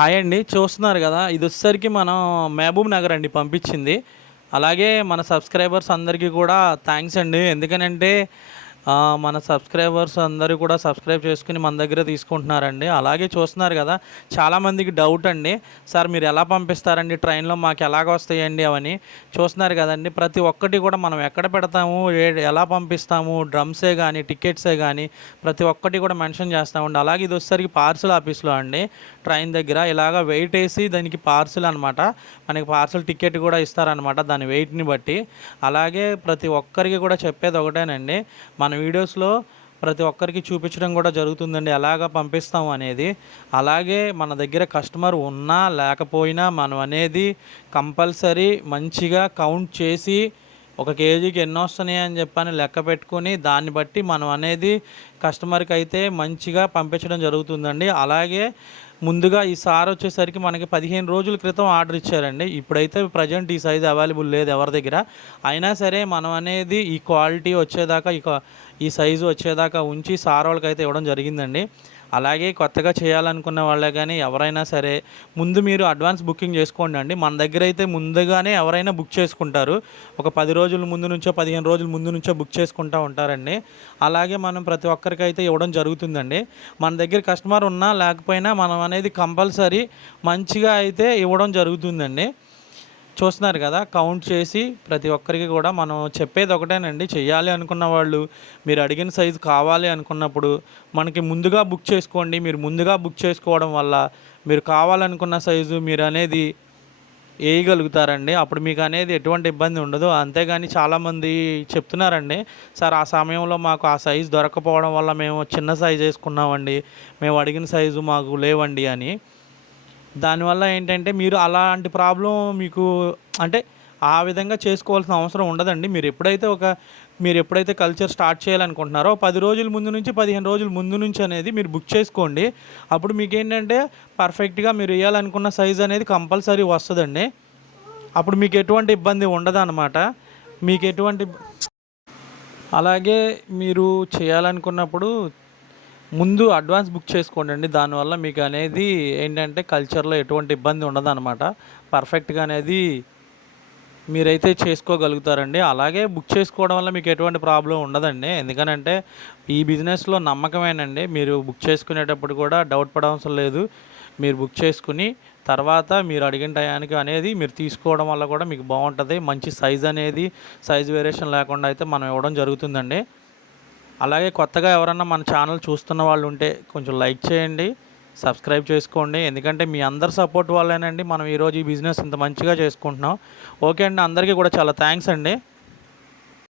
Hi అండి. చూస్తున్నారు కదా ఇది వచ్చేసరికి మనం మహబూబ్ నగర్ అండి పంపించింది. అలాగే మన సబ్స్క్రైబర్స్ అందరికీ కూడా థ్యాంక్స్ అండి. ఎందుకనంటే మన సబ్స్క్రైబర్స్ అందరూ కూడా సబ్స్క్రైబ్ చేసుకుని మన దగ్గర తీసుకుంటున్నారండి. అలాగే చూస్తున్నారు కదా చాలామందికి డౌట్ అండి. సార్ మీరు ఎలా పంపిస్తారండి? ట్రైన్లో మాకు ఎలాగ వస్తాయండి అవని చూస్తున్నారు కదండి. ప్రతి ఒక్కటి కూడా మనం ఎక్కడ పెడతాము? ఎలా పంపిస్తాము? డ్రమ్సే కానీ టికెట్సే కానీ ప్రతి ఒక్కటి కూడా మెన్షన్ చేస్తామండి అలాగే ఇది వచ్చేసరికి పార్సల్ ఆఫీస్లో అండి. ట్రైన్ దగ్గర ఇలాగ వెయిట్ వేసి దానికి పార్సల్ అనమాట మనకి పార్సల్ టికెట్ కూడా ఇస్తారనమాట దాని వెయిట్ని బట్టి. అలాగే ప్రతి ఒక్కరికి కూడా చెప్పేది ఒకటేనండి. మన మన వీడియోస్లో ప్రతి ఒక్కరికి చూపించడం కూడా జరుగుతుందండి. ఎలాగ పంపిస్తాం అనేది. అలాగే మన దగ్గర కస్టమర్ ఉన్నా లేకపోయినా మనం అనేది కంపల్సరీ మంచిగా కౌంట్ చేసి ఒక కేజీకి ఎన్ని వస్తున్నాయి అని చెప్పని లెక్క పెట్టుకొని దాన్ని బట్టి మనం అనేది కస్టమర్కి అయితే మంచిగా పంపించడం జరుగుతుందండి. అలాగే ముందుగా ఈ సార్ వచ్చేసరికి మనకి పదిహేను రోజుల క్రితం ఆర్డర్ ఇచ్చారండి. ఇప్పుడైతే ప్రజెంట్ ఈ సైజ్ అవైలబుల్ లేదు ఎవరి దగ్గర. అయినా సరే మనం అనేది ఈ క్వాలిటీ వచ్చేదాకా ఈ ఈ సైజు వచ్చేదాకా ఉంచి సార్ వాళ్ళకి అయితే ఇవ్వడం జరిగిందండి. అలాగే కొత్తగా చేయాలనుకున్న వాళ్ళే కానీ ఎవరైనా సరే ముందు మీరు అడ్వాన్స్ బుకింగ్ చేసుకోండి అండి. మన దగ్గర అయితే ముందుగానే ఎవరైనా బుక్ చేసుకుంటారు. ఒక పది రోజుల ముందు నుంచో పదిహేను రోజుల ముందు నుంచో బుక్ చేసుకుంటూ ఉంటారండి. అలాగే మనం ప్రతి ఒక్కరికి అయితే ఇవ్వడం జరుగుతుందండి. మన దగ్గర కస్టమర్ ఉన్నా లేకపోయినా మనం అనేది కంపల్సరీ మంచిగా అయితే ఇవ్వడం జరుగుతుందండి. చూస్తున్నారు కదా కౌంట్ చేసి ప్రతి ఒక్కరికి కూడా మనం చెప్పేది ఒకటేనండి. చెయ్యాలి అనుకున్న వాళ్ళు మీరు అడిగిన సైజు కావాలి అనుకున్నప్పుడు మనకి ముందుగా బుక్ చేసుకోండి. మీరు ముందుగా బుక్ చేసుకోవడం వల్ల మీరు కావాలనుకున్న సైజు మీరు అనేది వేయగలుగుతారండి. అప్పుడు మీకు అనేది ఎటువంటి ఇబ్బంది ఉండదు. అంతేగాని చాలామంది చెప్తున్నారండి సార్ ఆ సమయంలో మాకు ఆ సైజు దొరకపోవడం వల్ల మేము చిన్న సైజు వేసుకున్నామండి. మేము అడిగిన సైజు మాకు లేవండి అని. దానివల్ల ఏంటంటే మీరు అలాంటి ప్రాబ్లం మీకు అంటే ఆ విధంగా చేసుకోవాల్సిన అవసరం ఉండదండి. మీరు ఎప్పుడైతే ఒక మీరు ఎప్పుడైతే కల్చర్ స్టార్ట్ చేయాలనుకుంటున్నారో పది రోజుల ముందు నుంచి పదిహేను రోజుల ముందు నుంచి అనేది మీరు బుక్ చేసుకోండి. అప్పుడు మీకు ఏంటంటే పర్ఫెక్ట్గా మీరు వేయాలనుకున్న సైజ్ అనేది కంపల్సరీ వస్తుందండి. అప్పుడు మీకు ఎటువంటి ఇబ్బంది ఉండదు అనమాట మీకు ఎటువంటి అలాగే మీరు చేయాలనుకున్నప్పుడు ముందు అడ్వాన్స్ బుక్ చేసుకోండి అండి దానివల్ల మీకు అనేది ఏంటంటే కల్చర్లో ఎటువంటి ఇబ్బంది ఉండదు అనమాట పర్ఫెక్ట్గా అనేది మీరైతే చేసుకోగలుగుతారండి. అలాగే బుక్ చేసుకోవడం వల్ల మీకు ఎటువంటి ప్రాబ్లం ఉండదండి. ఎందుకనంటే ఈ బిజినెస్లో నమ్మకమేనండి. మీరు బుక్ చేసుకునేటప్పుడు కూడా డౌట్ పడవసరం లేదు. మీరు బుక్ చేసుకుని తర్వాత మీరు అడిగిన టయానికి అనేది మీరు తీసుకోవడం వల్ల కూడా మీకు బాగుంటుంది. మంచి సైజ్ అనేది సైజ్ వేరియేషన్ లేకుండా అయితే మనం ఇవ్వడం జరుగుతుందండి. అలాగే కొత్తగా ఎవరన్నా మన ఛానల్ చూస్తున్న వాళ్ళు ఉంటే కొంచెం లైక్ చేయండి సబ్స్క్రైబ్ చేసుకోండి. ఎందుకంటే మీ అందరి సపోర్ట్ వల్లేనండి మనం ఈరోజు ఈ బిజినెస్ ఇంత మంచిగా చేసుకుంటున్నాం. ఓకే అండి అందరికీ కూడా చాలా థ్యాంక్స్ అండి.